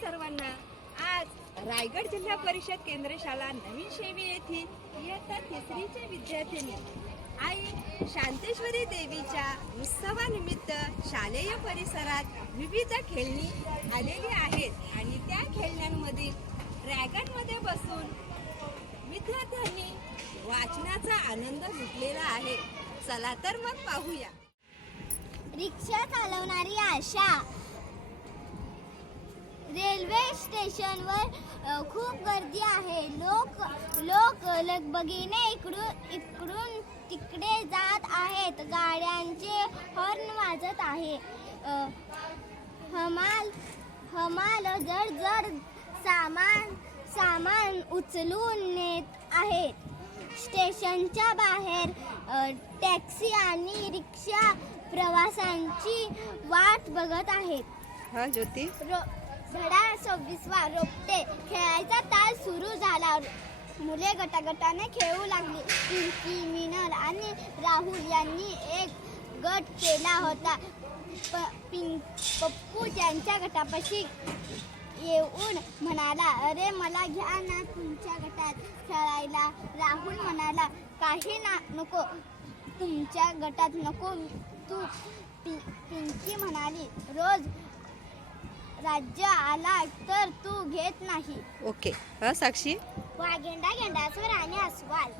सर्वांना. आज रायगड जिल्हा परिषद केंद्र शाळा नवीन शेवी येथील इयत्ता तिसरीच्या विद्यार्थिनी आई शांतेश्वरी देवीच्या उत्सवानिमित्त शालेय परिसरात विविध खेळणी आलेली आहेत. आणि त्या खेळण्यांमधील ड्रॅगनमध्ये बसून विद्यार्थ्यांनी वाचनाचा आनंद लुटलेला आहे. चला तर मग पाहूया. रिक्षा चालवणारी आशा. रेल्वे स्टेशनवर खूप गर्दी आहे. लोक लोक लगबगीने इकडून इकडून तिकडे जात आहेत. गाड्यांचे हॉर्न वाजत आहे. हमाल हमाल जड जड सामान सामान उचलून नेत आहेत. स्टेशनच्या बाहेर टॅक्सी आणि रिक्षा प्रवाशांची वाट बघत आहेत. हा ज्योती. धडा सव्वीसवा रोपटे. खेळायचा ताल सुरू झाला. मुले गटागटाने खेळू लागली. पिंकी मिनल आणि राहुल यांनी एक गट केला होता. प पिं पप्पू त्यांच्या गटापाशी येऊन म्हणाला अरे मला घ्या ना तुमच्या गटात खेळायला. राहुल म्हणाला काही ना नको. तुमच्या गटात नको. तू पि पिंकी म्हणाली रोज राज्य आला तर तू घेत नाही. ओके. हा साक्षी? वाघेंडा गेंडास्वर आणि अस्वाल.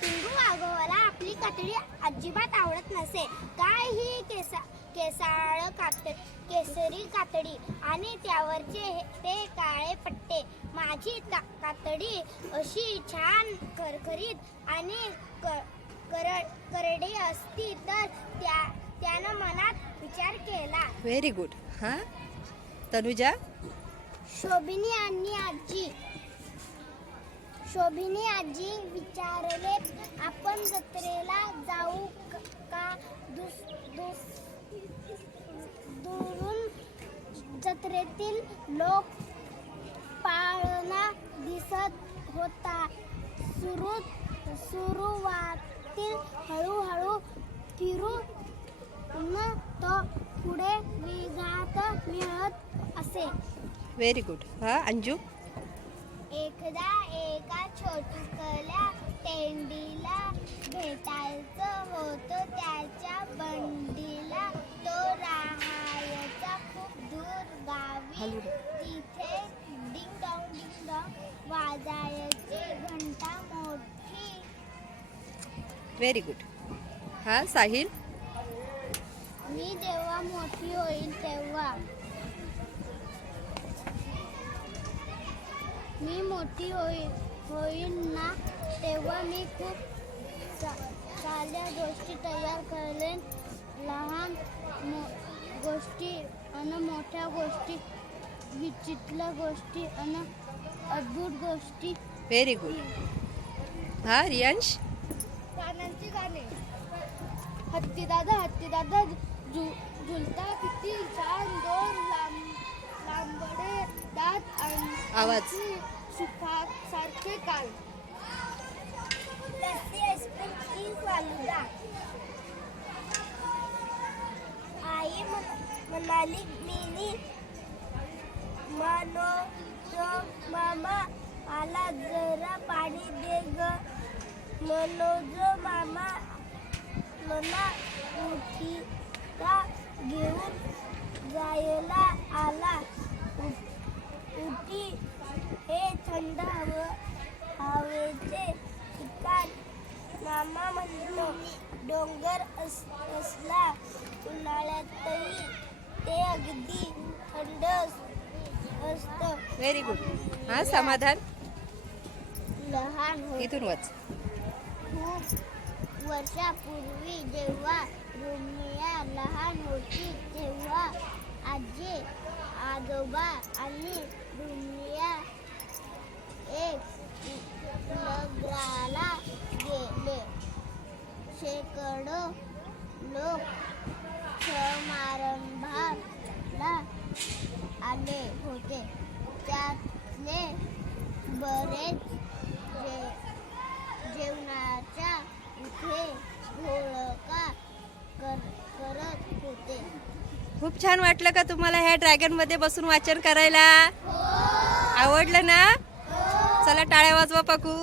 टिंगू वाघोवाला आपली कातडी अजिबात आवडत नसे. काय ही केसा केसाळ कात केसरी कातडी आणि त्यावरचे ते काळे पट्टे. माझी ता- कातडी अशी छान खरखरीत आणि क- करड करडी असती तर त्या त्यानं मनात केला. व्हेरी गुड हा? तनुजा? शोभिनी आणि आजी. शोभिनी आजी विचारले आपण जत्रेला जाऊ क- दुस दुस दुरून जत्रेतील लोक पाळणा दिसत होता. सुरू सुरुवातील हळूहळू फिरू न तो पुढे वेगात मिळत असे व्हेरी गुड हा अंजू? एकदा एका छोटुकल्या तेंडीला भेटायचं होतं. त्याच्या बंडीला तो राहायचा खूप दूर गावी. तिथे डिंग डॉंग डिंग डॉंग वाजायची घंटा मोठी. व्हेरी गुड हा साहिल? मी जेव्हा मोठी होईल तेव्हा. मी मोठी होईल होईल ना तेव्हा मी खूप साऱ्या गोष्टी तयार करेन. लहान मो गोष्टी आणि मोठ्या गोष्टी विचित्र गोष्टी आणि अद्भुत गोष्टी. व्हेरी गुड हा रियांश? गाण्यांची गाणे. हत्ती दादा हत्ती दादा झु झुलता किती छान दोन लांब लांबडे दात आणि आवाज. सुखात सारखे काल लस्सी आईस्क्रीम की फालुदा आई म्हण- म्हणाली मिनी मनोज मामा आला जरा पाणी दे ग. मनोज मामा मला उठीला घेऊन जायला आला. उटी हे थंड हव हवेचे ठिकाण. मामा म्हणतो डोंगर अस असला उन्हाळ्यातही ते अगदी थंड असतं. व्हेरी गुड हा समाधान? लहान इथून वाच. खूप वर्षापूर्वी जेव्हा रुमिया लहान होती तेव्हा आजी आजोबा आणि रुमिया खूप छान वाटलं का तुम्हाला ह्या ड्रॅगनमध्ये बसून वाचन करायला? आवडलं ना? चला टाळ्या वाजवा पाकू.